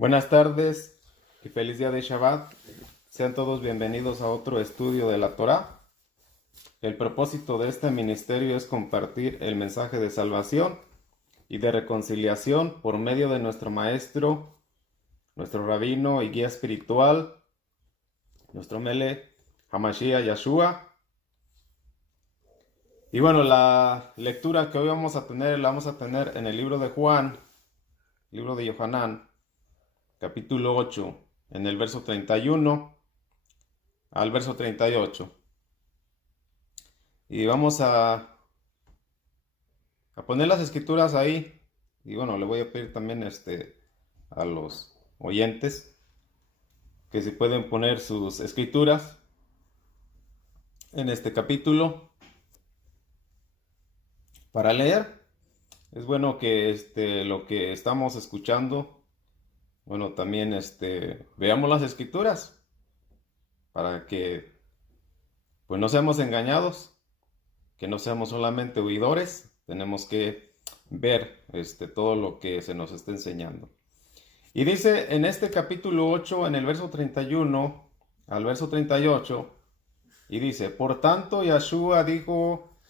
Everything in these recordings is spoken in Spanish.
Buenas tardes y feliz día de Shabbat. Sean todos bienvenidos a otro estudio de la Torá. El propósito de este ministerio es compartir el mensaje de salvación y de reconciliación por medio de nuestro maestro, nuestro rabino y guía espiritual, nuestro Mele Hamashiach Yeshua. Y bueno, la lectura que hoy vamos a tener en el libro de Juan, libro de Yohanan, capítulo 8, en el verso 31 al verso 38. Y vamos a poner las escrituras ahí. Y bueno, le voy a pedir también a los oyentes que si pueden poner sus escrituras en este capítulo para leer. Es bueno que lo que estamos escuchando, bueno, también veamos las escrituras para que pues no seamos engañados, que no seamos solamente oidores. Tenemos que ver todo lo que se nos está enseñando. Y dice en este capítulo 8, en el verso 31 al verso 38, y dice: Por tanto, Yeshua dijo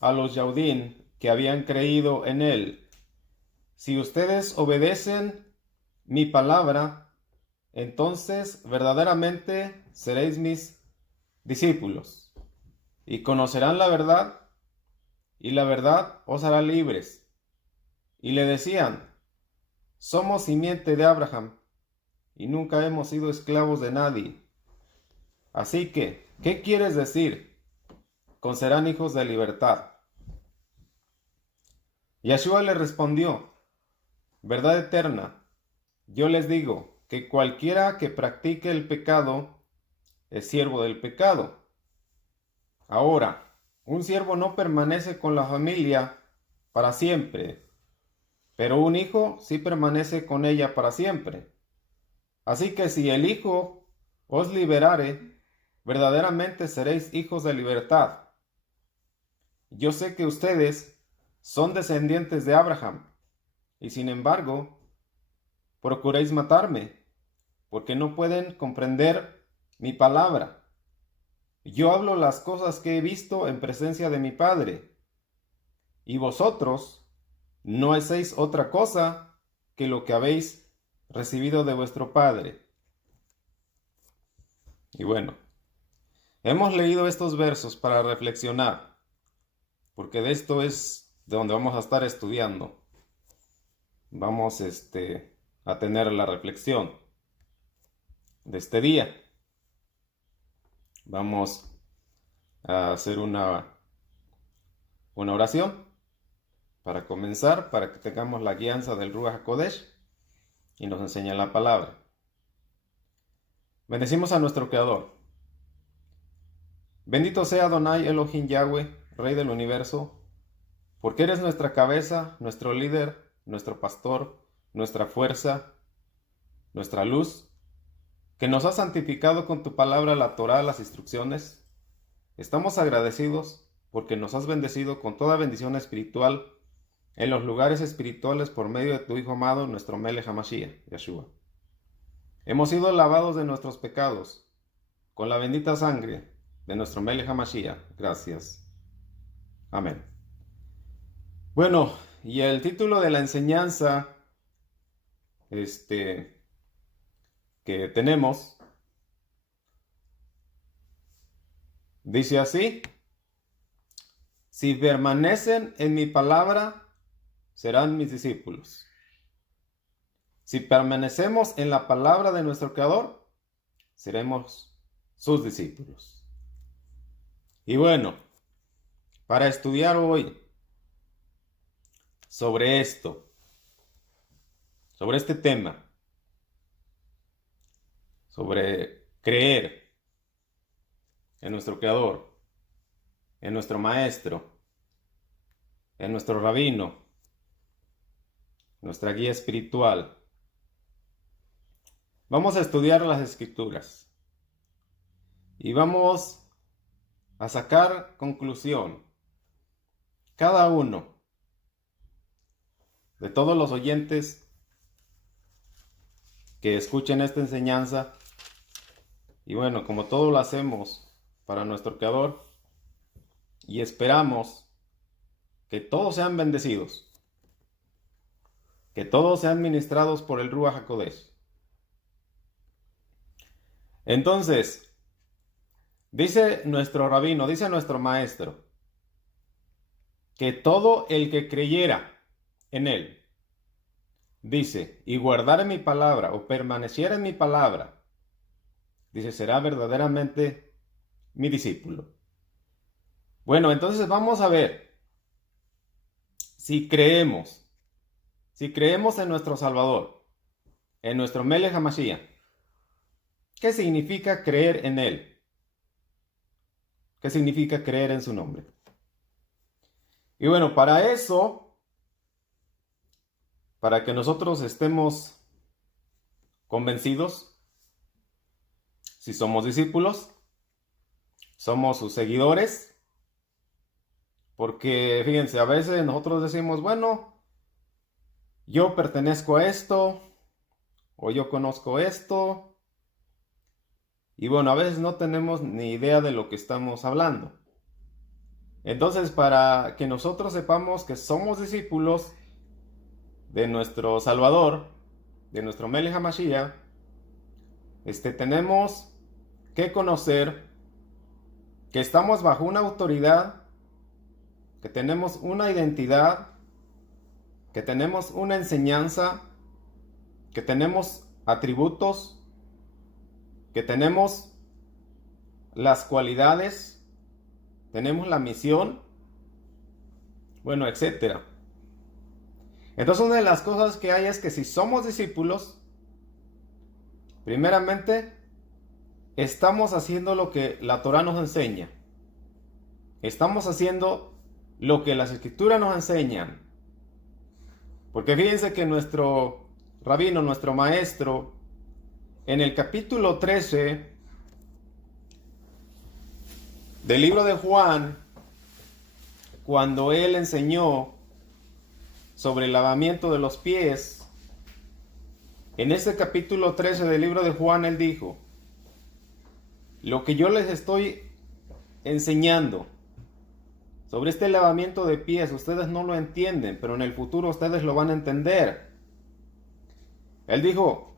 a los Yaudín que habían creído en él: si ustedes obedecen mi palabra, entonces verdaderamente seréis mis discípulos, y conocerán la verdad, y la verdad os hará libres. Y le decían: somos simiente de Abraham, y nunca hemos sido esclavos de nadie. Así que, ¿qué quieres decir con serán hijos de libertad? Yeshua le respondió: verdad eterna, yo les digo que cualquiera que practique el pecado es siervo del pecado. Ahora, un siervo no permanece con la familia para siempre, pero un hijo sí permanece con ella para siempre. Así que si el Hijo os liberare, verdaderamente seréis hijos de libertad. Yo sé que ustedes son descendientes de Abraham, y sin embargo, procuráis matarme, porque no pueden comprender mi palabra. Yo hablo las cosas que he visto en presencia de mi Padre, y vosotros no hacéis otra cosa que lo que habéis recibido de vuestro Padre. Y bueno, hemos leído estos versos para reflexionar, porque de esto es de donde vamos a estar estudiando. Vamos a tener la reflexión de este día. Vamos a hacer una oración para comenzar, para que tengamos la guianza del Ruach HaKodesh y nos enseñe la palabra. Bendecimos a nuestro Creador. Bendito sea Adonai Elohim Yahweh, Rey del Universo, porque eres nuestra cabeza, nuestro líder, nuestro pastor, nuestra fuerza, nuestra luz, que nos has santificado con tu palabra, la Torá, las instrucciones. Estamos agradecidos porque nos has bendecido con toda bendición espiritual en los lugares espirituales por medio de tu Hijo amado, nuestro Melech HaMashiach, Yeshua. Hemos sido lavados de nuestros pecados con la bendita sangre de nuestro Melech HaMashiach. Gracias. Amén. Bueno, y el título de la enseñanza que tenemos dice así: si permanecen en mi palabra, serán mis discípulos. Si permanecemos en la palabra de nuestro Creador, seremos sus discípulos. Y bueno, para estudiar hoy sobre esto, sobre este tema, sobre creer en nuestro Creador, en nuestro Maestro, en nuestro Rabino, nuestra guía espiritual, vamos a estudiar las Escrituras y vamos a sacar conclusión, cada uno de todos los oyentes que escuchen esta enseñanza. Y bueno, como todo lo hacemos para nuestro Creador, y esperamos que todos sean bendecidos, que todos sean ministrados por el Ruach HaKodesh. Entonces, dice nuestro rabino, dice nuestro maestro, que todo el que creyera en él, dice, y guardara mi palabra o permaneciera en mi palabra, dice, será verdaderamente mi discípulo. Bueno, entonces vamos a ver si creemos en nuestro Salvador, en nuestro Melech HaMashiach. ¿Qué significa creer en él? ¿Qué significa creer en su nombre? Y bueno, para eso, para que nosotros estemos convencidos, si somos discípulos, somos sus seguidores, porque fíjense, a veces nosotros decimos, bueno, yo pertenezco a esto, o yo conozco esto, y bueno, a veces no tenemos ni idea de lo que estamos hablando. Entonces, para que nosotros sepamos que somos discípulos de nuestro Salvador, de nuestro Melech HaMashiach, tenemos que conocer que estamos bajo una autoridad, que tenemos una identidad, que tenemos una enseñanza, que tenemos atributos, que tenemos las cualidades, tenemos la misión, bueno, etcétera. Entonces, una de las cosas que hay es que si somos discípulos, primeramente, estamos haciendo lo que la Torah nos enseña. Estamos haciendo lo que las Escrituras nos enseñan. Porque fíjense que nuestro rabino, nuestro maestro, en el capítulo 13 del libro de Juan, cuando él enseñó sobre el lavamiento de los pies, en ese capítulo 13 del libro de Juan, él dijo, lo que yo les estoy enseñando sobre este lavamiento de pies, ustedes no lo entienden, pero en el futuro ustedes lo van a entender. Él dijo,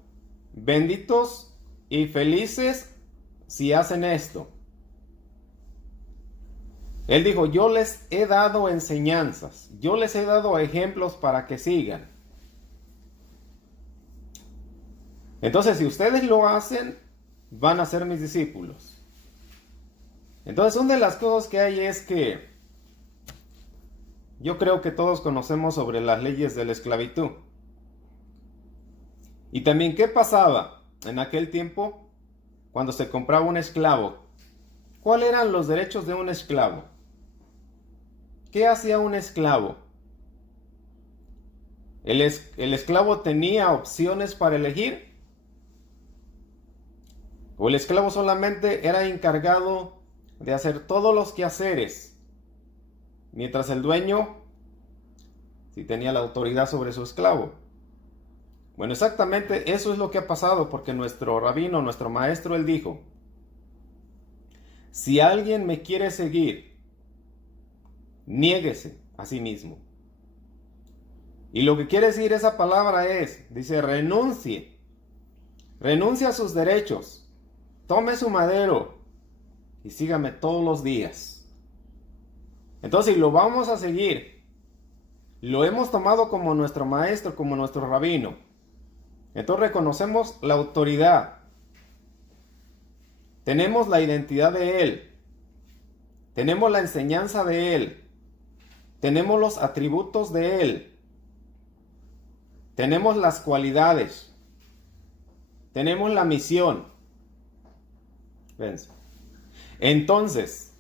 benditos y felices si hacen esto. Él dijo, yo les he dado enseñanzas, yo les he dado ejemplos para que sigan. Entonces, si ustedes lo hacen, van a ser mis discípulos. Entonces, una de las cosas que hay es que yo creo que todos conocemos sobre las leyes de la esclavitud. Y también, ¿qué pasaba en aquel tiempo cuando se compraba un esclavo? ¿Cuáles eran los derechos de un esclavo? ¿Qué hacía un esclavo? ¿El esclavo tenía opciones para elegir? ¿O el esclavo solamente era encargado de hacer todos los quehaceres, mientras el dueño sí tenía la autoridad sobre su esclavo? Bueno, exactamente eso es lo que ha pasado, porque nuestro rabino, nuestro maestro, él dijo, si alguien me quiere seguir, niéguese a sí mismo. Y lo que quiere decir esa palabra es, dice, renuncie a sus derechos, tome su madero y sígame todos los días. Entonces, si lo vamos a seguir, lo hemos tomado como nuestro maestro, como nuestro rabino, entonces reconocemos la autoridad, tenemos la identidad de él, tenemos la enseñanza de él, tenemos los atributos de él, tenemos las cualidades, tenemos la misión. Fíjense. Entonces,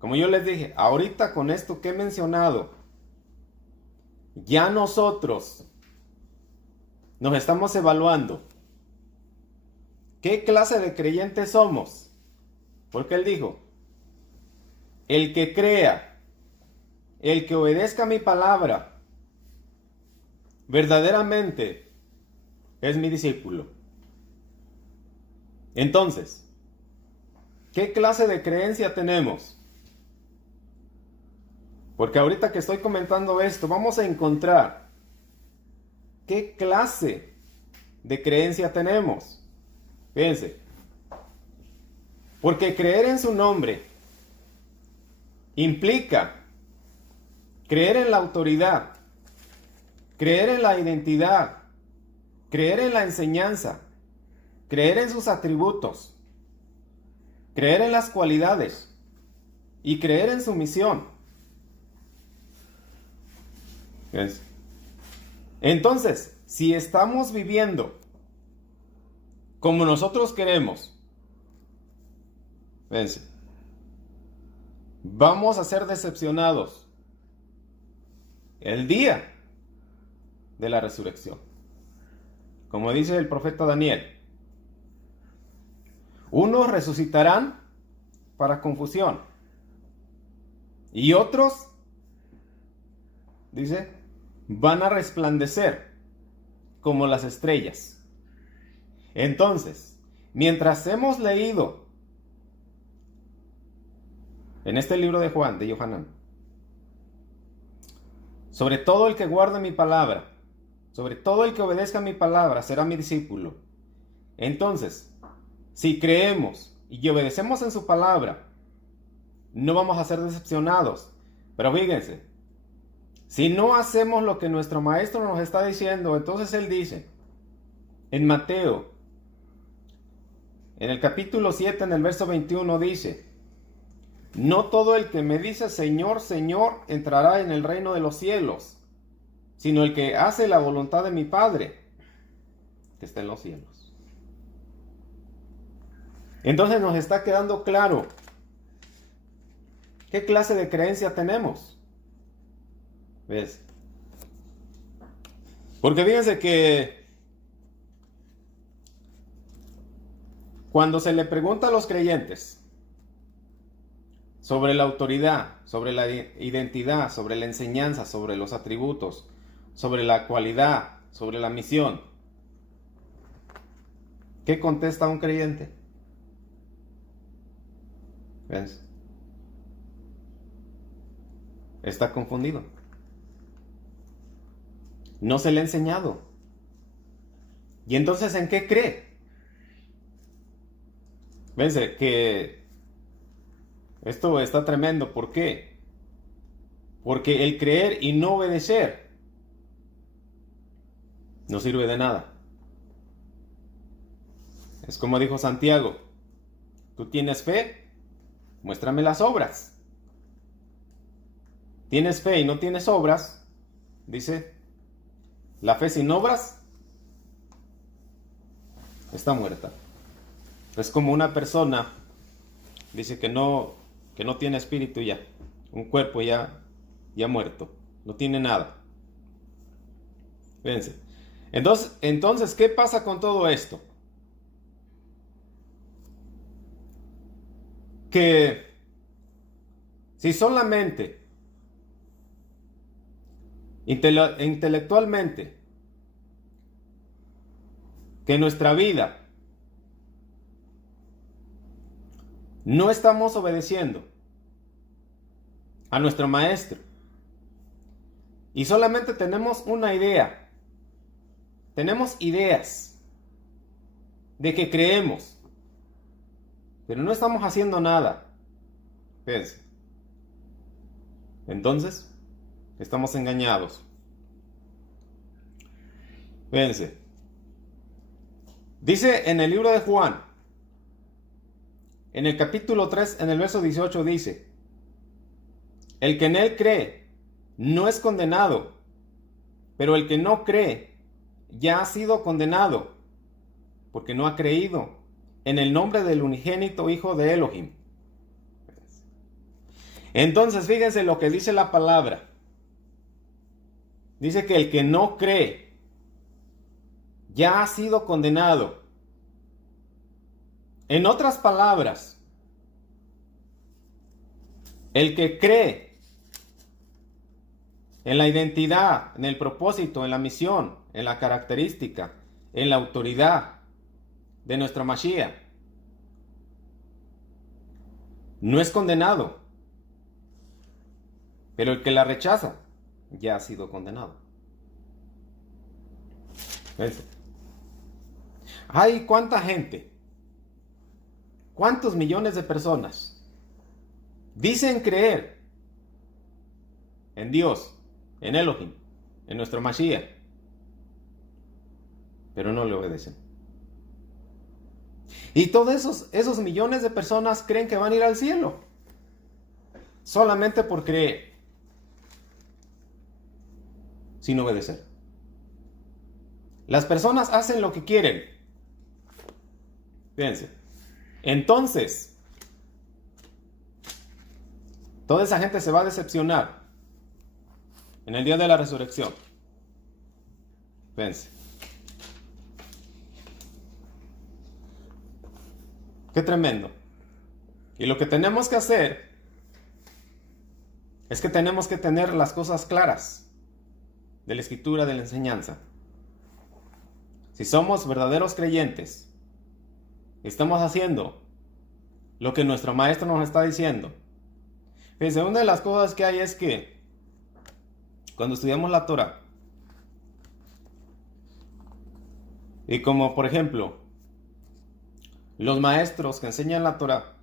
como yo les dije, ahorita con esto que he mencionado, ya nosotros nos estamos evaluando qué clase de creyentes somos. Porque él dijo, el que crea, el que obedezca mi palabra, verdaderamente es mi discípulo. Entonces, ¿qué clase de creencia tenemos? Porque ahorita que estoy comentando esto, vamos a encontrar qué clase de creencia tenemos. Fíjense, porque creer en su nombre implica creer en la autoridad, creer en la identidad, creer en la enseñanza, creer en sus atributos, creer en las cualidades y creer en su misión. ¿Ves? Entonces, si estamos viviendo como nosotros queremos, fíjense, vamos a ser decepcionados el día de la resurrección. Como dice el profeta Daniel, unos resucitarán para confusión y otros, dice, van a resplandecer como las estrellas. Entonces, mientras hemos leído en este libro de Juan, de Yohanan, sobre todo el que guarde mi palabra, sobre todo el que obedezca mi palabra, será mi discípulo. Entonces, si creemos y obedecemos en su palabra, no vamos a ser decepcionados. Pero fíjense, si no hacemos lo que nuestro maestro nos está diciendo, entonces él dice, en Mateo, en el capítulo 7, en el verso 21, dice, no todo el que me dice Señor, Señor, entrará en el reino de los cielos, sino el que hace la voluntad de mi Padre, que está en los cielos. Entonces nos está quedando claro qué clase de creencia tenemos. ¿Ves? Porque fíjense que cuando se le pregunta a los creyentes sobre la autoridad, sobre la identidad, sobre la enseñanza, sobre los atributos, sobre la cualidad, sobre la misión, ¿qué contesta un creyente? ¿Ves? Está confundido. No se le ha enseñado. ¿Y entonces en qué cree? Fíjense que esto está tremendo. ¿Por qué? Porque el creer y no obedecer no sirve de nada. Es como dijo Santiago, tú tienes fe, muéstrame las obras. Tienes fe y no tienes obras, dice, la fe sin obras está muerta. Es como una persona, dice que no tiene espíritu ya, un cuerpo ya muerto, no tiene nada. Fíjense. Entonces, ¿qué pasa con todo esto? Que si solamente intelectualmente que en nuestra vida no estamos obedeciendo a nuestro maestro y solamente tenemos una idea, tenemos ideas de que creemos, pero no estamos haciendo nada, fíjense, entonces estamos engañados. Fíjense, dice en el libro de Juan, en el capítulo 3, en el verso 18 dice, el que en él cree no es condenado, pero el que no cree ya ha sido condenado, porque no ha creído en el nombre del unigénito Hijo de Elohim. Entonces, fíjense lo que dice la palabra. Dice que el que no cree ya ha sido condenado. En otras palabras, el que cree en la identidad, en el propósito, en la misión, en la característica, en la autoridad de nuestra Mashiach, no es condenado, pero el que la rechaza ya ha sido condenado. Fíjense. Ay, ¿cuánta gente? ¿Cuántos millones de personas dicen creer en Dios, en Elohim, en nuestro Mashiach, pero no le obedecen? Y todos esos millones de personas creen que van a ir al cielo solamente por creer, sin obedecer. Las personas hacen lo que quieren. Fíjense. Entonces, toda esa gente se va a decepcionar en el día de la resurrección. Fíjense. Qué tremendo. Y lo que tenemos que hacer es que tenemos que tener las cosas claras de la escritura, de la enseñanza. Si somos verdaderos creyentes, estamos haciendo lo que nuestro maestro nos está diciendo. Fíjense, una de las cosas que hay es que cuando estudiamos la Torah, y como por ejemplo los maestros que enseñan la Torah,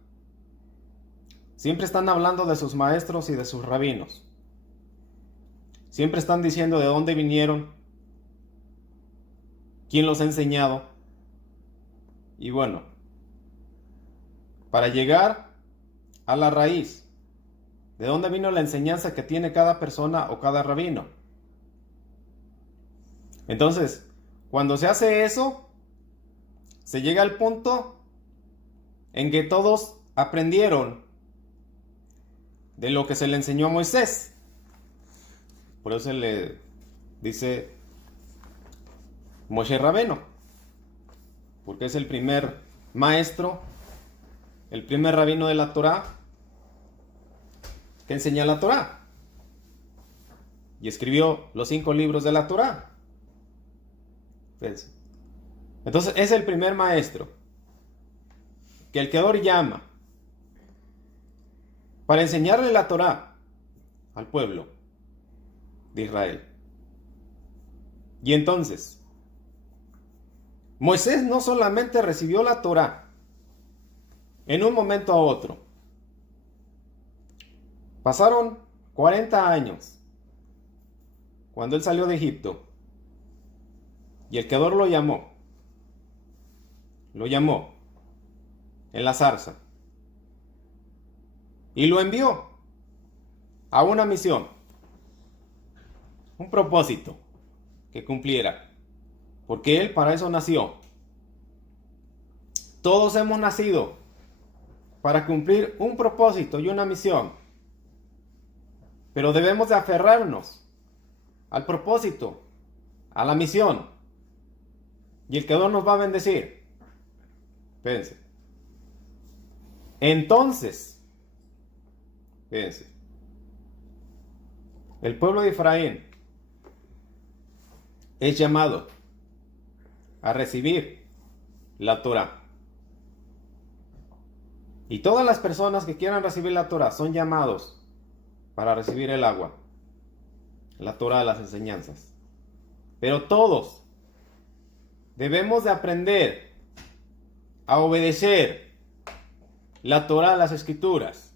siempre están hablando de sus maestros y de sus rabinos. Siempre están diciendo de dónde vinieron, quién los ha enseñado. Y bueno, para llegar a la raíz, de dónde vino la enseñanza que tiene cada persona o cada rabino. Entonces, cuando se hace eso, se llega al punto en que todos aprendieron de lo que se le enseñó a Moisés. Por eso se le dice Moshe Rabeno, porque es el primer maestro, el primer rabino de la Torah que enseña la Torah y escribió los 5 libros de la Torah. Entonces es el primer maestro que el Creador llama para enseñarle la Torah al pueblo de Israel. Y entonces Moisés no solamente recibió la Torah en un momento a otro. Pasaron 40 años cuando él salió de Egipto y el Creador lo llamó en la zarza y lo envió a una misión, un propósito que cumpliera, porque él para eso nació. Todos hemos nacido para cumplir un propósito y una misión, pero debemos de aferrarnos al propósito, a la misión, y el Creador nos va a bendecir. Fíjense. Entonces, fíjense, el pueblo de Efraín es llamado a recibir la Torah. Y todas las personas que quieran recibir la Torah son llamados para recibir el agua, la Torah, las enseñanzas. Pero todos debemos de aprender a obedecer la Torah, las escrituras.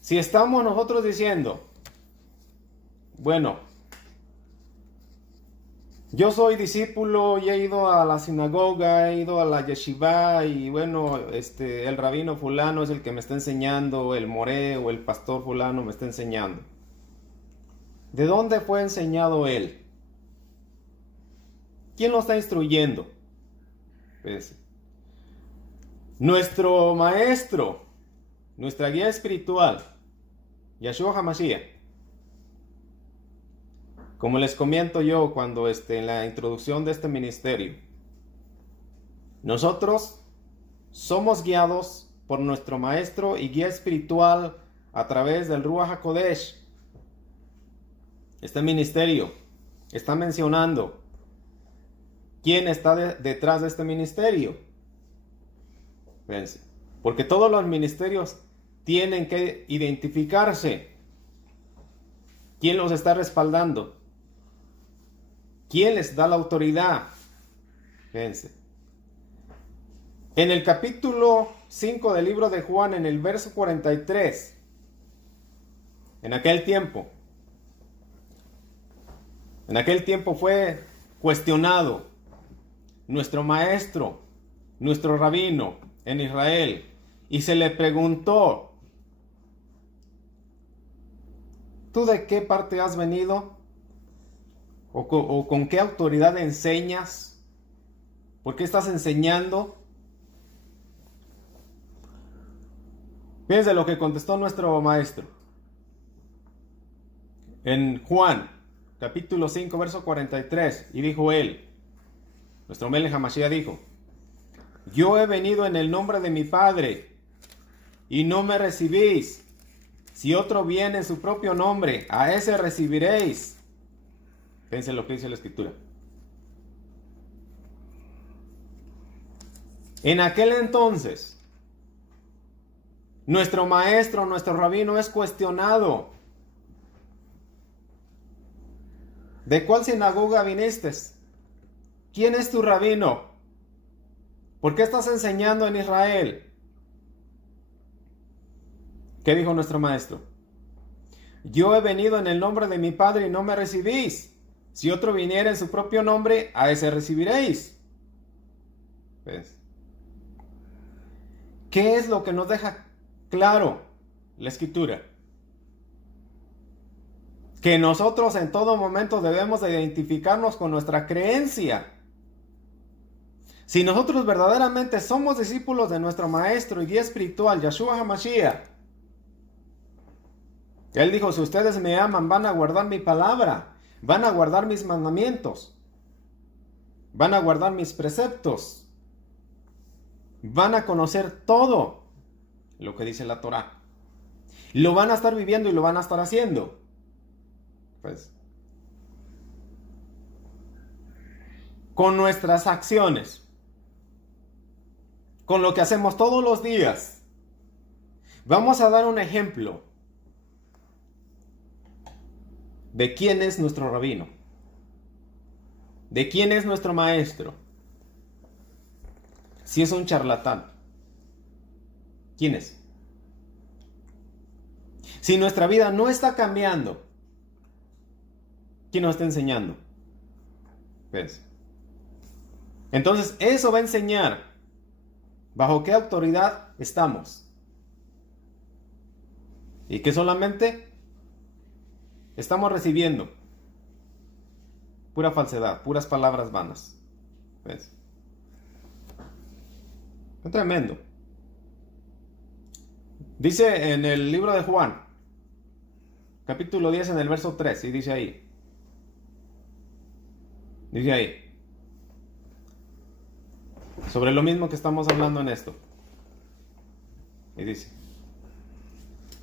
Si estamos nosotros diciendo, bueno, yo soy discípulo y he ido a la sinagoga, he ido a la yeshiva y bueno, el rabino fulano es el que me está enseñando, el moré o el pastor fulano me está enseñando. ¿De dónde fue enseñado él? ¿Quién lo está instruyendo? Pues, nuestro maestro, nuestra guía espiritual, Yahshua HaMashiach. Como les comento yo cuando en la introducción de este ministerio, nosotros somos guiados por nuestro maestro y guía espiritual a través del Ruach HaKodesh. Este ministerio está mencionando quién está detrás de este ministerio. Fíjense, porque todos los ministerios tienen que identificarse. ¿Quién los está respaldando? ¿Quién les da la autoridad? Fíjense. En el capítulo 5 del libro de Juan, en el verso 43, en aquel tiempo fue cuestionado nuestro maestro, nuestro rabino en Israel, y se le preguntó: ¿tú de qué parte has venido? ¿O con qué autoridad enseñas? ¿Por qué estás enseñando? Fíjense lo que contestó nuestro maestro. En Juan, capítulo 5, verso 43, y dijo él, nuestro Melech HaMashiach dijo: yo he venido en el nombre de mi Padre, y no me recibís. Si otro viene en su propio nombre, a ese recibiréis. Fíjense lo que dice la Escritura. En aquel entonces, nuestro maestro, nuestro rabino es cuestionado. ¿De cuál sinagoga viniste? ¿Quién es tu rabino? ¿Por qué estás enseñando en Israel? ¿Qué dijo nuestro maestro? Yo he venido en el nombre de mi Padre y no me recibís. Si otro viniera en su propio nombre, a ese recibiréis. ¿Ves? ¿Qué es lo que nos deja claro la Escritura? Que nosotros en todo momento debemos de identificarnos con nuestra creencia. Si nosotros verdaderamente somos discípulos de nuestro Maestro y guía espiritual, Yeshua HaMashiach, Él dijo: si ustedes me aman, van a guardar mi palabra, van a guardar mis mandamientos, van a guardar mis preceptos, van a conocer todo lo que dice la Torah. Lo van a estar viviendo y lo van a estar haciendo. Pues, con nuestras acciones, con lo que hacemos todos los días, vamos a dar un ejemplo de quién es nuestro rabino, de quién es nuestro maestro. Si es un charlatán, ¿quién es? Si nuestra vida no está cambiando, ¿quién nos está enseñando? ¿Ves? Entonces, eso va a enseñar bajo qué autoridad estamos. Y que solamente estamos recibiendo pura falsedad, puras palabras vanas. ¿Ves? Es tremendo. Dice en el libro de Juan, capítulo 10, en el verso 3, y dice ahí. Dice ahí. Sobre lo mismo que estamos hablando en esto. Y dice: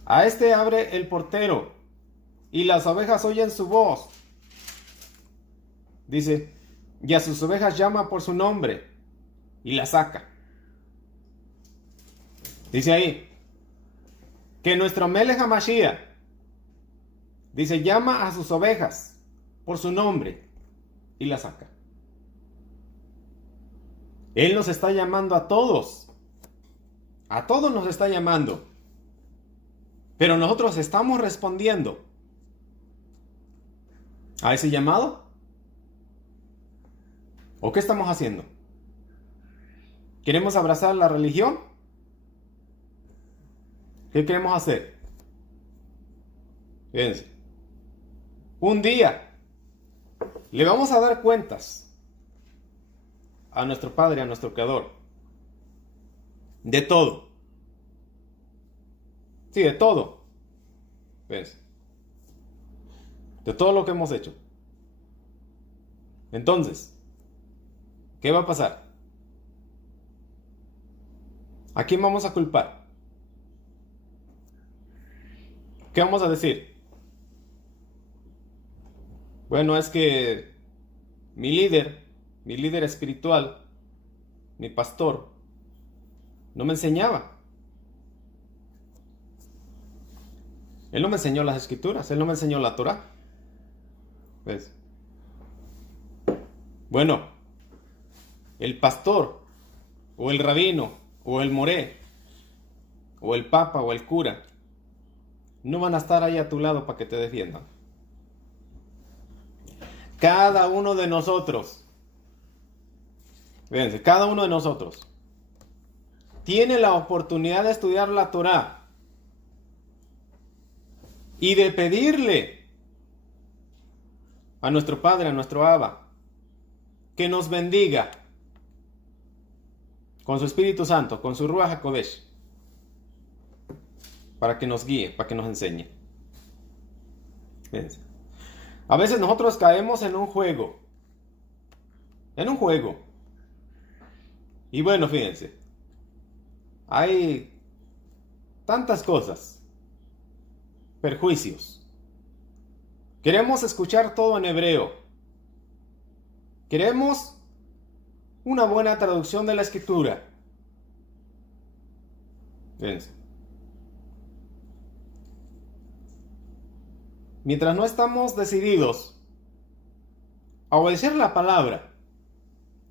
a este abre el portero, y las ovejas oyen su voz. Dice: y a sus ovejas llama por su nombre, y las saca. Dice ahí que nuestro Melech HaMashiach, dice, llama a sus ovejas por su nombre y las saca. Él nos está llamando a todos. A todos nos está llamando. Pero nosotros estamos respondiendo a ese llamado. ¿O qué estamos haciendo? ¿Queremos abrazar la religión? ¿Qué queremos hacer? Fíjense. Un día le vamos a dar cuentas a nuestro Padre, a nuestro Creador, de todo. Sí, de todo. ¿Ves? De todo lo que hemos hecho. Entonces, ¿qué va a pasar? ¿A quién vamos a culpar? ¿Qué vamos a decir? Bueno, es que mi líder mi líder espiritual, mi pastor, no me enseñaba. Él no me enseñó las escrituras, él no me enseñó la Torá. ¿Ves? Bueno, el pastor, o el rabino, o el moré, o el papa, o el cura, no van a estar ahí a tu lado para que te defiendan. Cada uno de nosotros, fíjense, cada uno de nosotros tiene la oportunidad de estudiar la Torá y de pedirle a nuestro Padre, a nuestro Abba, que nos bendiga con su Espíritu Santo, con su Ruach HaKodesh, para que nos guíe, para que nos enseñe. Fíjense. A veces nosotros caemos en un juego. Y bueno, fíjense, hay tantas cosas, perjuicios. Queremos escuchar todo en hebreo. Queremos una buena traducción de la escritura. Fíjense. Mientras no estamos decididos a obedecer la palabra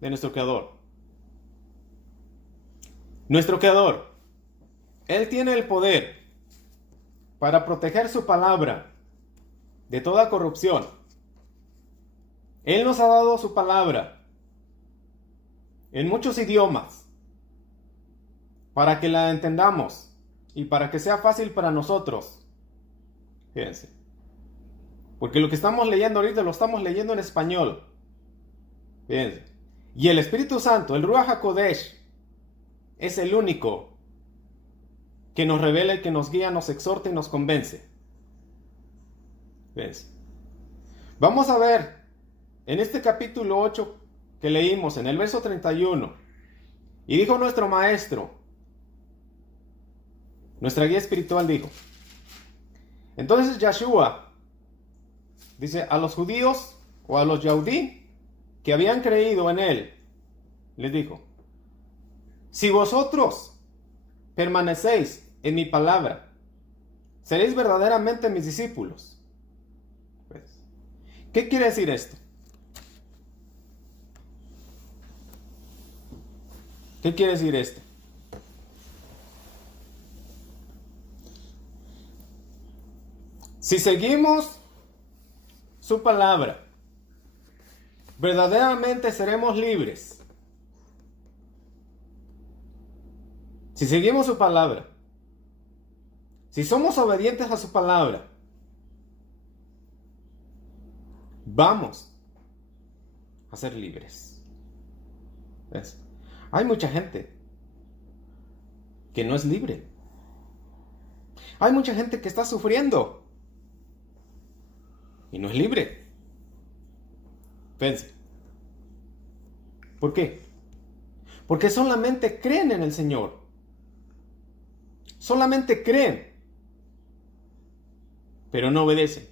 de nuestro Creador. Nuestro Creador, Él tiene el poder para proteger su palabra de toda corrupción. Él nos ha dado su palabra en muchos idiomas para que la entendamos y para que sea fácil para nosotros. Fíjense. Porque lo que estamos leyendo ahorita lo estamos leyendo en español. Fíjense. Y el Espíritu Santo, el Ruach HaKodesh, es el único que nos revela y que nos guía, nos exhorta y nos convence. Fíjense. Vamos a ver en este capítulo 8 que leímos, en el verso 31. Y dijo nuestro maestro, nuestra guía espiritual dijo. Entonces Yeshua dice, a los judíos o a los yaudí que habían creído en él, les dijo, si vosotros permanecéis en mi palabra, seréis verdaderamente mis discípulos. Pues, ¿qué quiere decir esto? ¿Qué quiere decir esto? Si seguimos su palabra, verdaderamente seremos libres. Si seguimos su palabra, si somos obedientes a su palabra, vamos a ser libres. ¿Ves? Hay mucha gente que no es libre. Hay mucha gente que está sufriendo y no es libre. Fíjense. ¿Por qué? Porque solamente creen en el Señor. Solamente creen, pero no obedecen.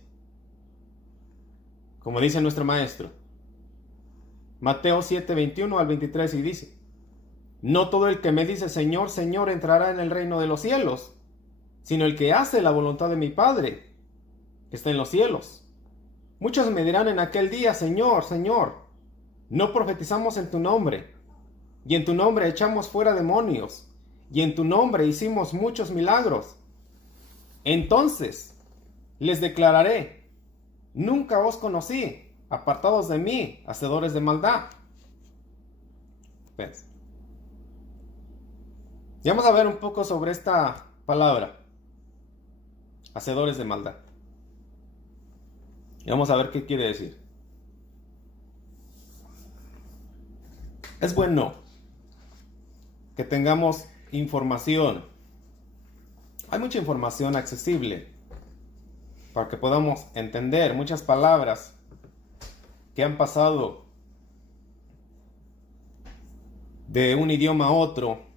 Como dice nuestro maestro, Mateo 7, 21 al 23, y dice, no todo el que me dice Señor, Señor entrará en el reino de los cielos, sino el que hace la voluntad de mi Padre, que está en los cielos. Muchos me dirán en aquel día, Señor, Señor, no profetizamos en tu nombre, y en tu nombre echamos fuera demonios, y en tu nombre hicimos muchos milagros. Entonces les declararé, nunca os conocí, apartados de mí, hacedores de maldad. ¿Ves? Y vamos a ver un poco sobre esta palabra, hacedores de maldad. Y vamos a ver qué quiere decir. Es bueno que tengamos información. Hay mucha información accesible para que podamos entender muchas palabras que han pasado de un idioma a otro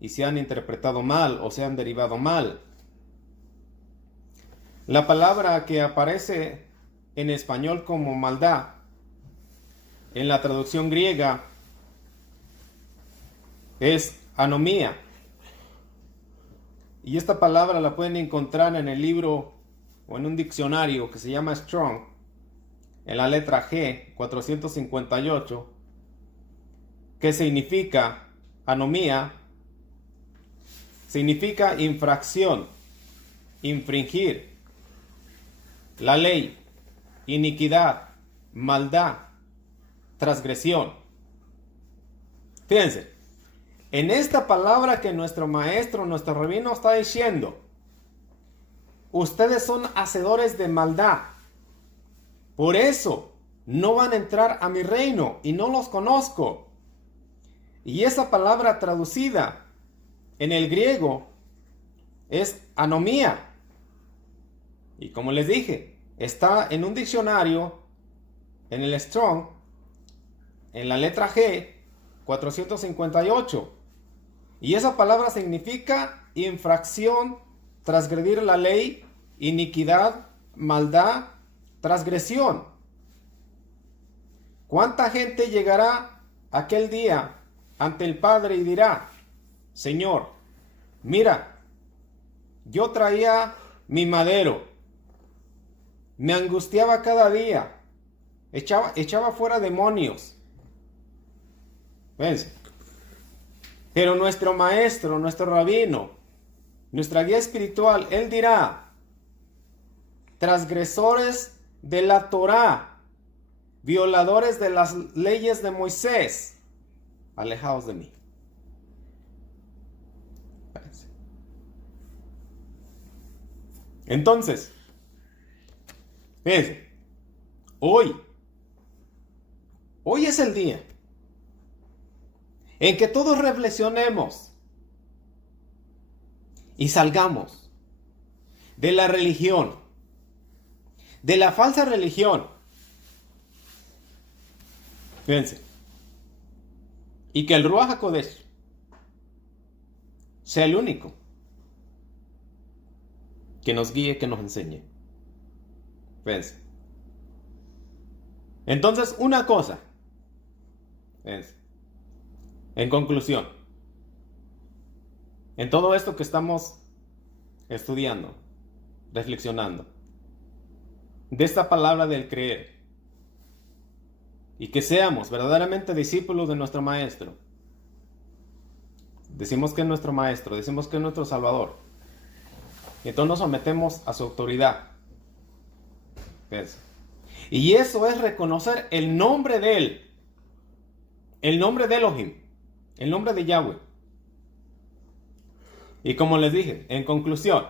y se han interpretado mal o se han derivado mal. La palabra que aparece en español como maldad en la traducción griega es anomía. Y esta palabra la pueden encontrar en el libro o en un diccionario que se llama Strong, en la letra G, 458, que significa anomía, significa infracción, infringir la ley, iniquidad, maldad, transgresión. Fíjense, en esta palabra que nuestro maestro, nuestro rabino está diciendo, ustedes son hacedores de maldad. Por eso no van a entrar a mi reino y no los conozco. Y esa palabra traducida en el griego es anomía. Y como les dije, está en un diccionario, en el Strong, en la letra G, 458. Y esa palabra significa infracción, transgredir la ley, iniquidad, maldad, transgresión. ¿Cuánta gente llegará aquel día ante el Padre y dirá, Señor, mira, yo traía mi madero, me angustiaba cada día, echaba fuera demonios? Fíjense. Pero nuestro maestro, nuestro rabino, nuestra guía espiritual, él dirá, transgresores de la Torá, violadores de las leyes de Moisés, alejaos de mí. Fíjense. Entonces, fíjense, hoy es el día en que todos reflexionemos y salgamos de la religión, de la falsa religión. Fíjense. Y que el Ruach HaKodesh sea el único que nos guíe, que nos enseñe. Fíjense. Entonces, una cosa. Fíjense. En conclusión, en todo esto que estamos estudiando, reflexionando, de esta palabra del creer, y que seamos verdaderamente discípulos de nuestro Maestro. Decimos que es nuestro Maestro, decimos que es nuestro Salvador, y entonces nos sometemos a su autoridad. Fíjense. Y eso es reconocer el nombre de Él, el nombre de Elohim, el nombre de Yahweh. Y como les dije, en conclusión,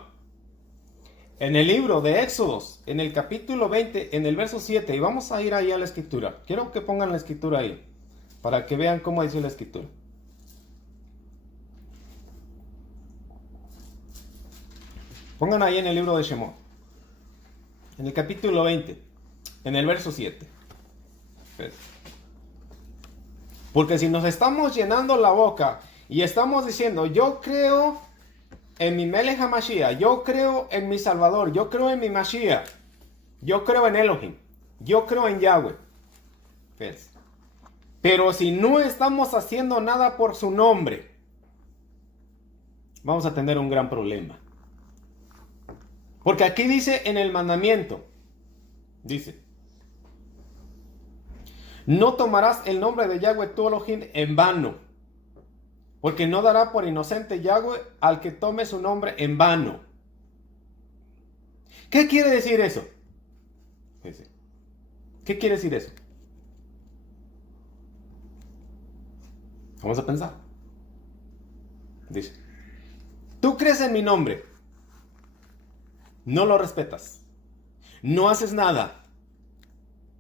en el libro de Éxodos, en el capítulo 20, en el verso 7, y vamos a ir ahí a la escritura. Quiero que pongan la escritura ahí, para que vean cómo dice la escritura. Pongan ahí en el libro de Shemot, en el capítulo 20, en el verso 7. Porque si nos estamos llenando la boca y estamos diciendo, yo creo en mi Melech HaMashiach, yo creo en mi Salvador, yo creo en mi Mashiach, yo creo en Elohim, yo creo en Yahweh. ¿Ves? Pero si no estamos haciendo nada por su nombre, vamos a tener un gran problema. Porque aquí dice en el mandamiento, dice, no tomarás el nombre de Yahweh tu Elohim en vano, porque no dará por inocente Yahweh al que tome su nombre en vano. ¿Qué quiere decir eso? ¿Qué quiere decir eso? Vamos a pensar. Dice, tú crees en mi nombre, no lo respetas, no haces nada,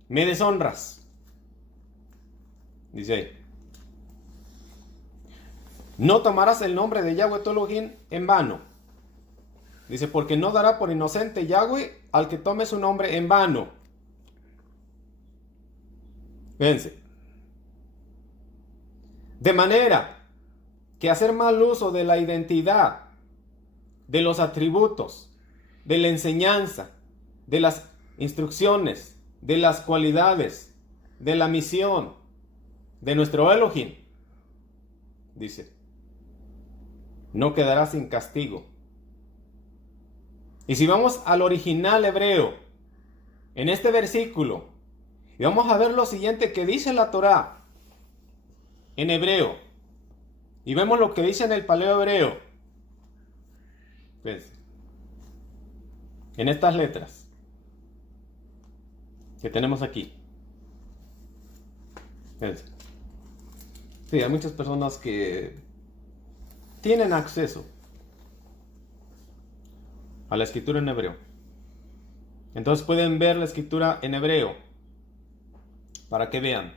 me deshonras. Dice ahí, no tomarás el nombre de Yahweh tu Elohim en vano. Dice, porque no dará por inocente Yahweh al que tome su nombre en vano. Fíjense. De manera que hacer mal uso de la identidad, de los atributos, de la enseñanza, de las instrucciones, de las cualidades, de la misión, de nuestro Elohim, dice, no quedará sin castigo. Y si vamos al original hebreo, en este versículo, y vamos a ver lo siguiente que dice la Torá en hebreo, y vemos lo que dice en el paleo hebreo, pues, en estas letras que tenemos aquí. Pues, sí, hay muchas personas que tienen acceso a la escritura en hebreo. Entonces pueden ver la escritura en hebreo para que vean.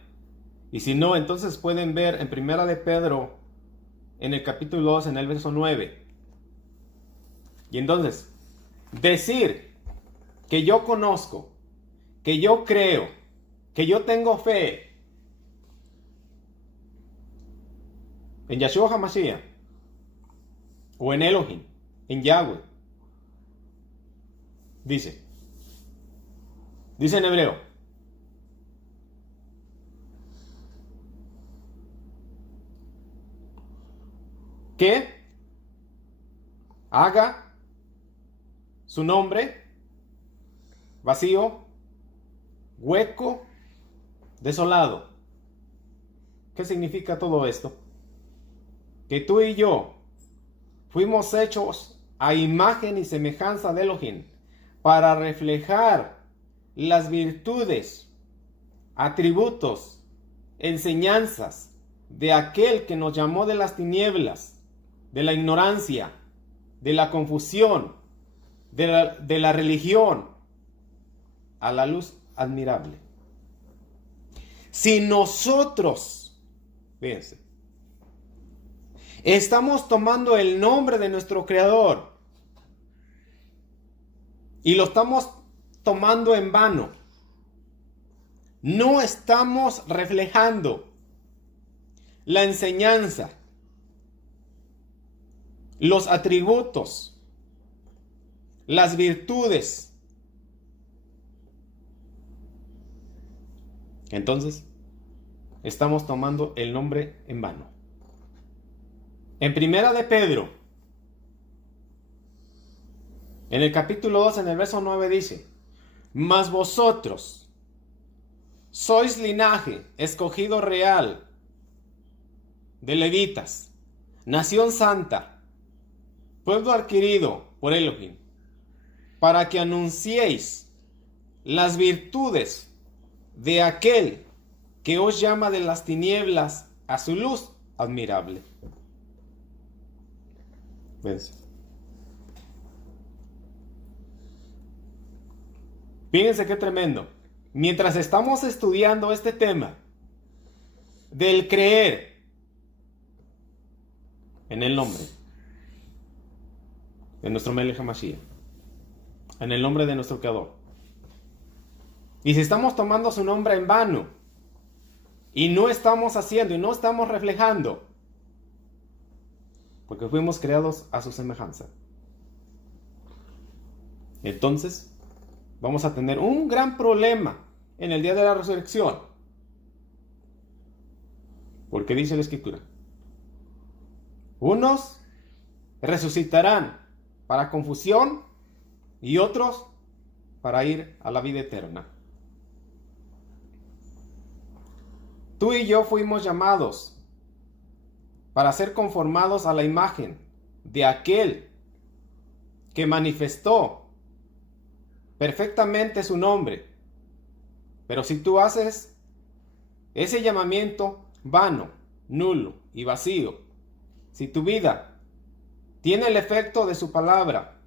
Y si no, entonces pueden ver en Primera de Pedro, en el capítulo 2, en el verso 9. Y entonces, decir que yo conozco, que yo creo, que yo tengo fe en Yahshua HaMashiach, o en Elohim, en Yahweh, dice en hebreo, que haga su nombre vacío, hueco, desolado. ¿Qué significa todo esto? Que tú y yo fuimos hechos a imagen y semejanza de Elohim para reflejar las virtudes, atributos, enseñanzas de aquel que nos llamó de las tinieblas, de la ignorancia, de la confusión, de la religión, a la luz admirable. Si nosotros, fíjense, estamos tomando el nombre de nuestro Creador y lo estamos tomando en vano, no estamos reflejando la enseñanza, los atributos, las virtudes. Entonces, estamos tomando el nombre en vano. En Primera de Pedro, en el capítulo 2, en el verso 9 dice, mas vosotros sois linaje escogido real de levitas, nación santa, pueblo adquirido por Elohim, para que anunciéis las virtudes de aquel que os llama de las tinieblas a su luz admirable. ¿Ves? Fíjense qué tremendo. Mientras estamos estudiando este tema del creer en el nombre de nuestro Melech HaMashiach, en el nombre de nuestro Creador, y si estamos tomando su nombre en vano y no estamos haciendo y no estamos reflejando, porque fuimos creados a su semejanza, entonces vamos a tener un gran problema en el día de la resurrección. Porque dice la Escritura, unos resucitarán para confusión y otros para ir a la vida eterna. Tú y yo fuimos llamados para ser conformados a la imagen de aquel que manifestó perfectamente su nombre. Pero si tú haces ese llamamiento vano, nulo y vacío, si tu vida tiene el efecto de su palabra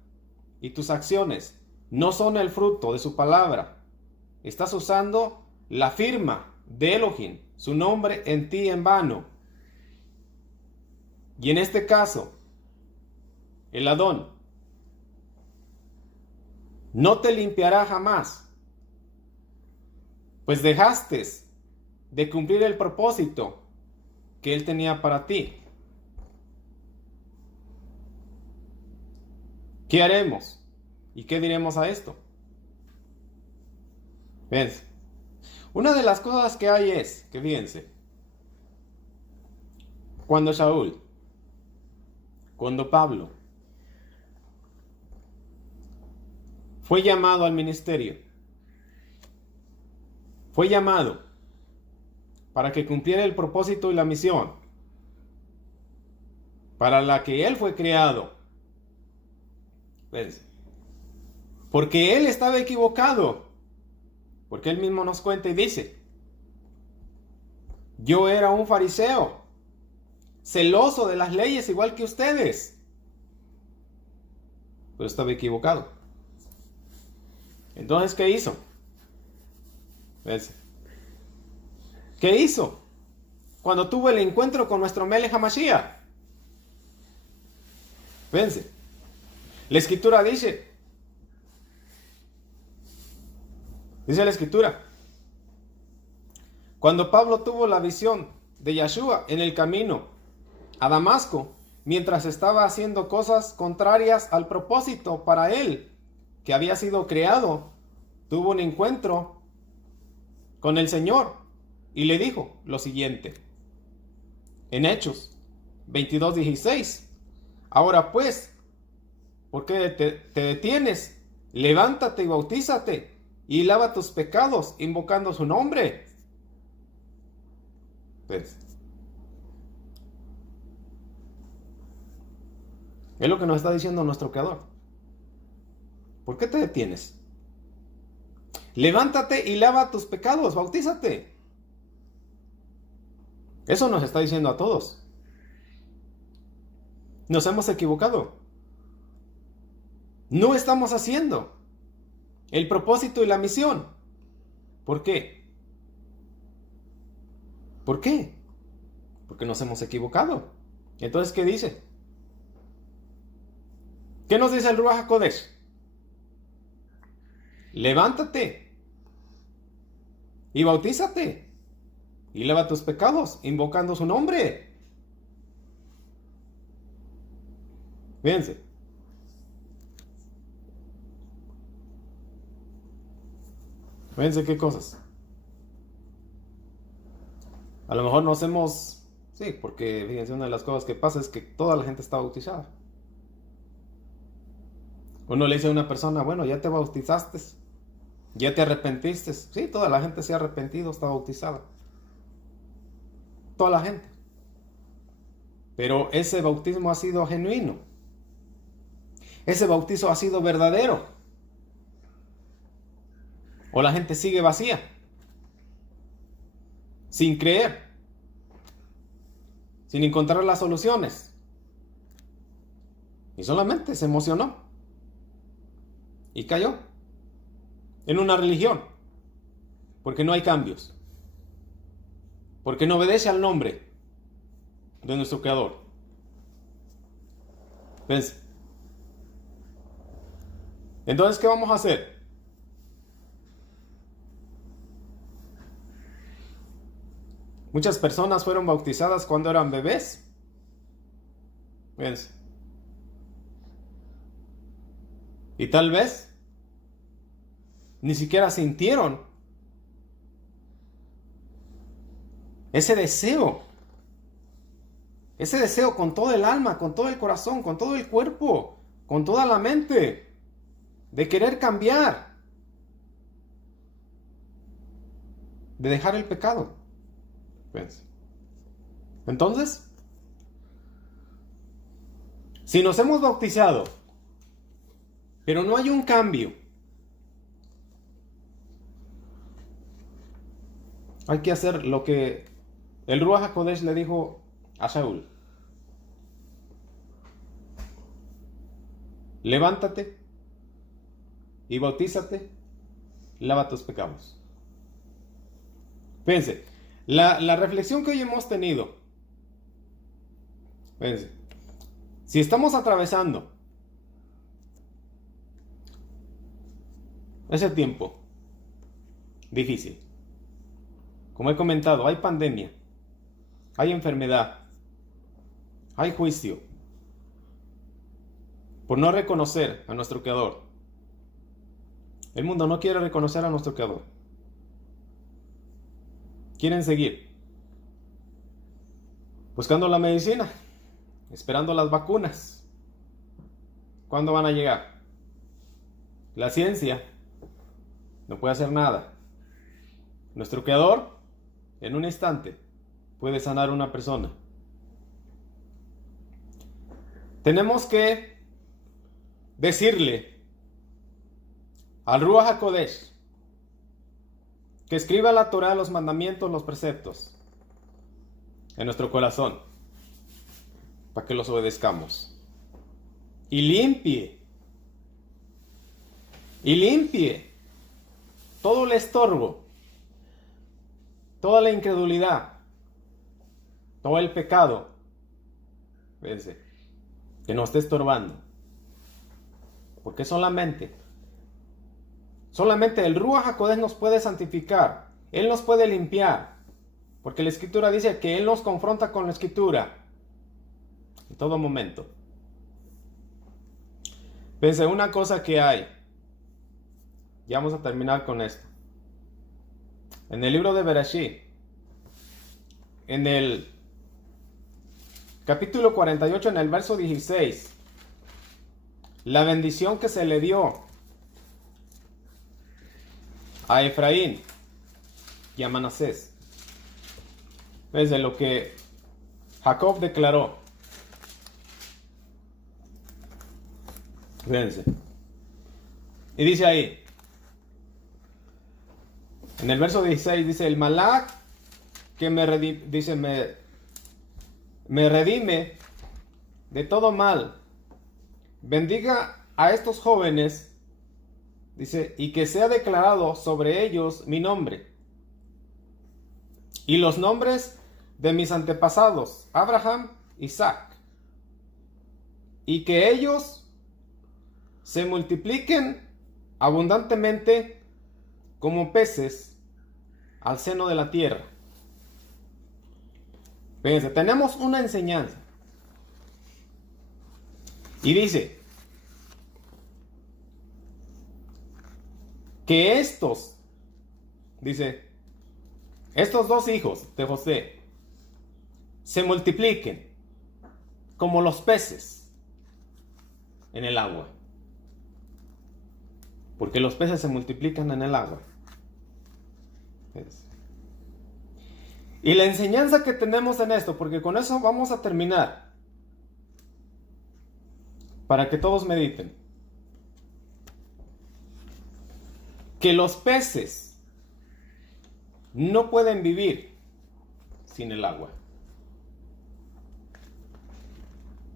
y tus acciones no son el fruto de su palabra, estás usando la firma de Elohim, su nombre en ti en vano. Y en este caso, el Adón no te limpiará jamás, pues dejaste de cumplir el propósito que Él tenía para ti. ¿Qué haremos? ¿Y qué diremos a esto? ¿Ves? Una de las cosas que hay es, que fíjense, cuando Saúl, cuando Pablo fue llamado al ministerio, fue llamado para que cumpliera el propósito y la misión para la que él fue creado. ¿Ves? Porque él estaba equivocado. Porque él mismo nos cuenta y dice: yo era un fariseo, celoso de las leyes igual que ustedes. Pero estaba equivocado. Entonces, ¿qué hizo? ¿Ves? ¿Qué hizo? Cuando tuvo el encuentro con nuestro Melech HaMashiach. Fíjense, la escritura dice la escritura, cuando Pablo tuvo la visión de Yeshua en el camino a Damasco, mientras estaba haciendo cosas contrarias al propósito para él, que había sido creado, tuvo un encuentro con el Señor y le dijo lo siguiente, en Hechos 22:16, ahora pues, ¿por qué te detienes? Levántate y bautízate y lava tus pecados invocando su nombre. Pues, es lo que nos está diciendo nuestro Creador. ¿Por qué te detienes? Levántate y lava tus pecados, bautízate. Eso nos está diciendo a todos. Nos hemos equivocado. No estamos haciendo el propósito y la misión. ¿Por qué? ¿Por qué? Porque nos hemos equivocado. Entonces, ¿qué dice? ¿Qué nos dice el Ruach HaKodesh? Levántate y bautízate y lava tus pecados invocando su nombre. Fíjense. Fíjense qué cosas. A lo mejor nos hemos... Sí, porque fíjense, una de las cosas que pasa es que toda la gente está bautizada. Uno le dice a una persona, bueno, ya te bautizaste, ya te arrepentiste. Sí, toda la gente se ha arrepentido, está bautizada. Toda la gente. Pero ese bautismo ha sido genuino. Ese bautizo ha sido verdadero. O la gente sigue vacía, sin creer, sin encontrar las soluciones. Y solamente se emocionó y cayó en una religión, porque no hay cambios, porque no obedece al nombre de nuestro Creador. ¿Ves? Entonces, ¿qué vamos a hacer? Muchas personas fueron bautizadas cuando eran bebés. ¿Ves? Y tal vez ni siquiera sintieron ese deseo con todo el alma, con todo el corazón, con todo el cuerpo, con toda la mente, de querer cambiar, de dejar el pecado. ¿Ves? Entonces, si nos hemos bautizado, pero no hay un cambio, hay que hacer lo que el Ruach HaKodesh le dijo a Saúl. Levántate y bautízate, lava tus pecados. Fíjense, la reflexión que hoy hemos tenido. Fíjense, si estamos atravesando ese tiempo difícil, como he comentado, hay pandemia, hay enfermedad, hay juicio, por no reconocer a nuestro Creador. El mundo no quiere reconocer a nuestro Creador. Quieren seguir buscando la medicina, esperando las vacunas. ¿Cuándo van a llegar? La ciencia no puede hacer nada. Nuestro Creador, en un instante, puede sanar a una persona. Tenemos que decirle al Ruach HaKodesh que escriba la Torah, los mandamientos, los preceptos en nuestro corazón para que los obedezcamos. Y limpie todo el estorbo, toda la incredulidad, todo el pecado, fíjense, que nos esté estorbando. Porque solamente el Ruach HaKodesh nos puede santificar. Él nos puede limpiar. Porque la Escritura dice que Él nos confronta con la Escritura en todo momento. Fíjense, una cosa que hay. Ya vamos a terminar con esto. En el libro de Bereshit, en el capítulo 48, en el verso 16, la bendición que se le dio a Efraín y a Manasés. Desde lo que Jacob declaró. Fíjense. Y dice ahí, en el verso 16, dice, el Malach que me redime de todo mal, bendiga a estos jóvenes, dice, y que sea declarado sobre ellos mi nombre y los nombres de mis antepasados, Abraham, Isaac, y que ellos se multipliquen abundantemente como peces al seno de la tierra. Fíjense, tenemos una enseñanza. Y dice que estos dos hijos de José se multipliquen como los peces en el agua. Porque los peces se multiplican en el agua. Y la enseñanza que tenemos en esto, porque con eso vamos a terminar, para que todos mediten, que los peces no pueden vivir sin el agua.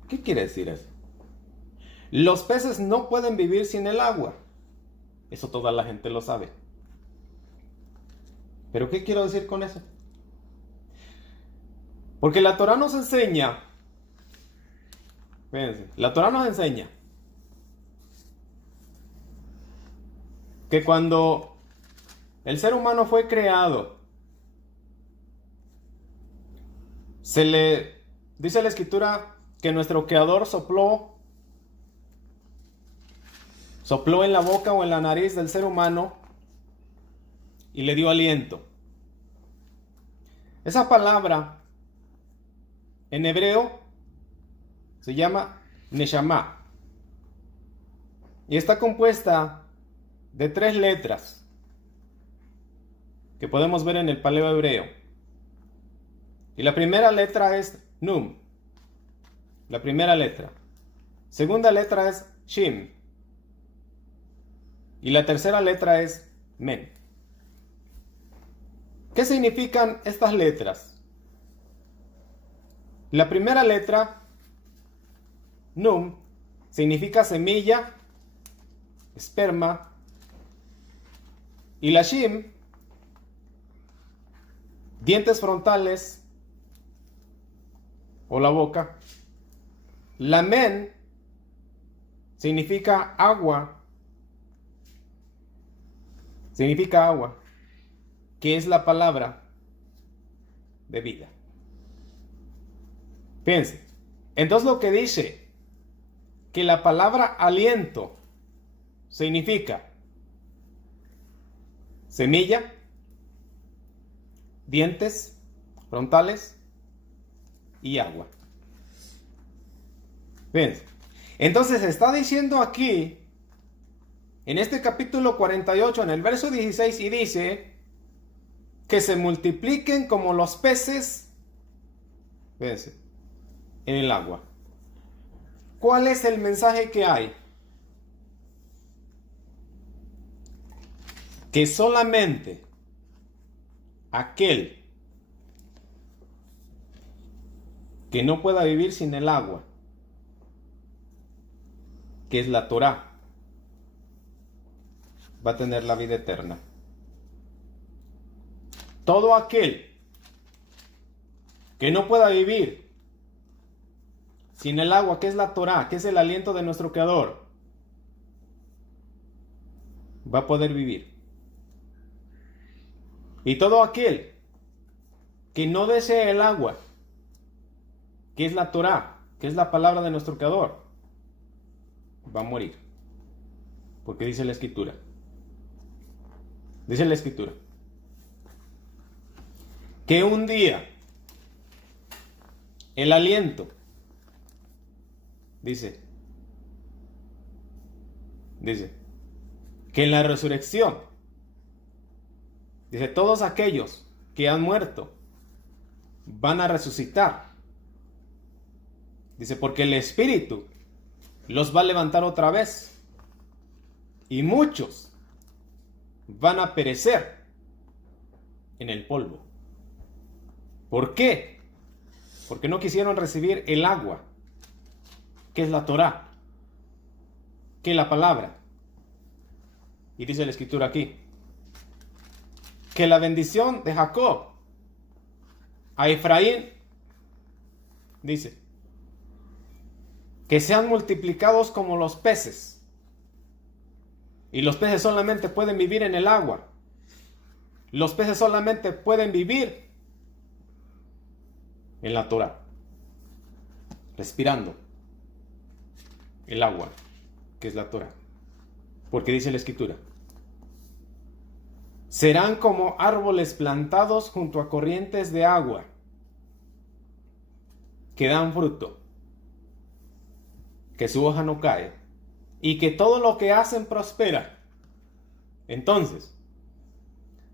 ¿Qué quiere decir eso? Los peces no pueden vivir sin el agua. Eso toda la gente lo sabe. ¿Pero qué quiero decir con eso? Porque la Torah nos enseña, fíjense, la Torah nos enseña que cuando el ser humano fue creado, se le dice la Escritura que nuestro Creador sopló en la boca o en la nariz del ser humano y le dio aliento. Esa palabra en hebreo se llama Neshama y está compuesta de 3 letras que podemos ver en el paleo hebreo. Y la primera letra es Num, la primera letra. Segunda letra es Shim y la tercera letra es Men. ¿Qué significan estas letras? La primera letra, Num, significa semilla, esperma, y la Shim, dientes frontales o la boca. La Men significa agua, que es la palabra de vida. Fíjense, entonces lo que dice que la palabra aliento significa semilla, dientes frontales y agua. ¿Ven? Entonces está diciendo aquí, en este capítulo 48, en el verso 16, y dice que se multipliquen como los peces, fíjense, en el agua. ¿Cuál es el mensaje que hay? Que solamente aquel que no pueda vivir sin el agua, que es la Torá, va a tener la vida eterna. Todo aquel que no pueda vivir sin el agua, que es la Torá, que es el aliento de nuestro Creador, va a poder vivir. Y todo aquel que no desee el agua, que es la Torá, que es la palabra de nuestro Creador, va a morir. Porque dice la Escritura. Dice la Escritura que un día el aliento, dice que en la resurrección, dice, todos aquellos que han muerto van a resucitar. Dice, porque el Espíritu los va a levantar otra vez. Y muchos van a perecer en el polvo. ¿Por qué? Porque no quisieron recibir el agua, que es la Torá, que es la palabra. Y dice la Escritura aquí, que la bendición de Jacob a Efraín, dice, que sean multiplicados como los peces. Y los peces solamente pueden vivir en el agua. Los peces solamente pueden vivir en la Torá, respirando el agua, que es la Torá. Porque dice la Escritura, serán como árboles plantados junto a corrientes de agua, que dan fruto, que su hoja no cae, y que todo lo que hacen prospera. Entonces,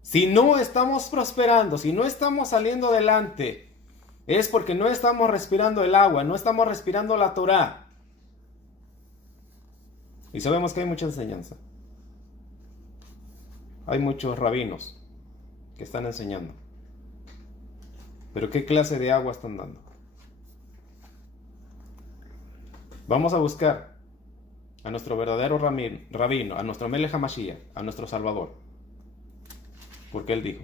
si no estamos prosperando, si no estamos saliendo adelante, es porque no estamos respirando el agua, no estamos respirando la Torá. Y sabemos que hay mucha enseñanza. Hay muchos rabinos que están enseñando. Pero ¿qué clase de agua están dando? Vamos a buscar a nuestro verdadero rabino, a nuestro Melech HaMashiach, a nuestro Salvador. Porque Él dijo,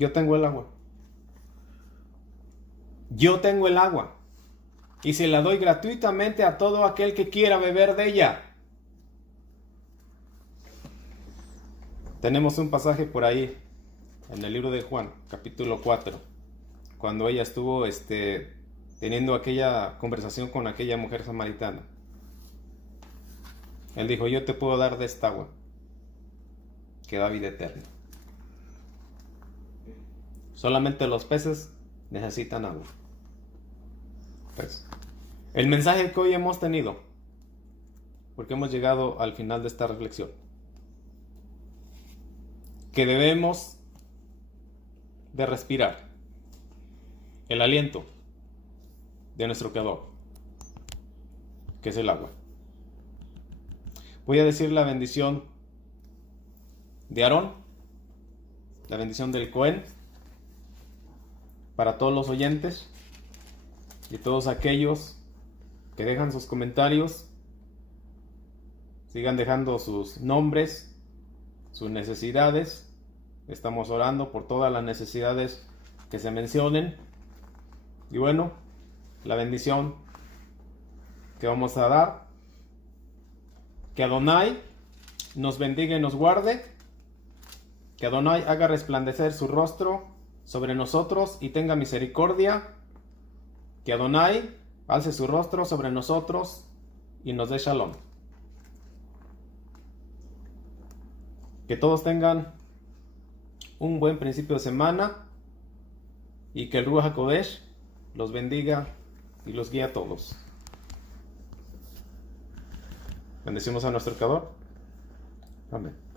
yo tengo el agua. Yo tengo el agua. Y se la doy gratuitamente a todo aquel que quiera beber de ella. Tenemos un pasaje por ahí, en el libro de Juan, capítulo 4, cuando ella estuvo teniendo aquella conversación con aquella mujer samaritana. Él dijo, yo te puedo dar de esta agua, que da vida eterna. Solamente los peces necesitan agua. Pues, el mensaje que hoy hemos tenido, porque hemos llegado al final de esta reflexión, que debemos de respirar el aliento de nuestro Creador, que es el agua. Voy a decir la bendición de Aarón, la bendición del Cohen, para todos los oyentes y todos aquellos que dejan sus comentarios. Sigan dejando sus nombres, sus necesidades. Estamos orando por todas las necesidades que se mencionen. Y bueno, la bendición que vamos a dar, que Adonai nos bendiga y nos guarde, que Adonai haga resplandecer su rostro sobre nosotros y tenga misericordia, que Adonai alce su rostro sobre nosotros y nos dé shalom. Que todos tengan un buen principio de semana y que el Ruach HaKodesh los bendiga y los guíe a todos. Bendecimos a nuestro Creador. Amén.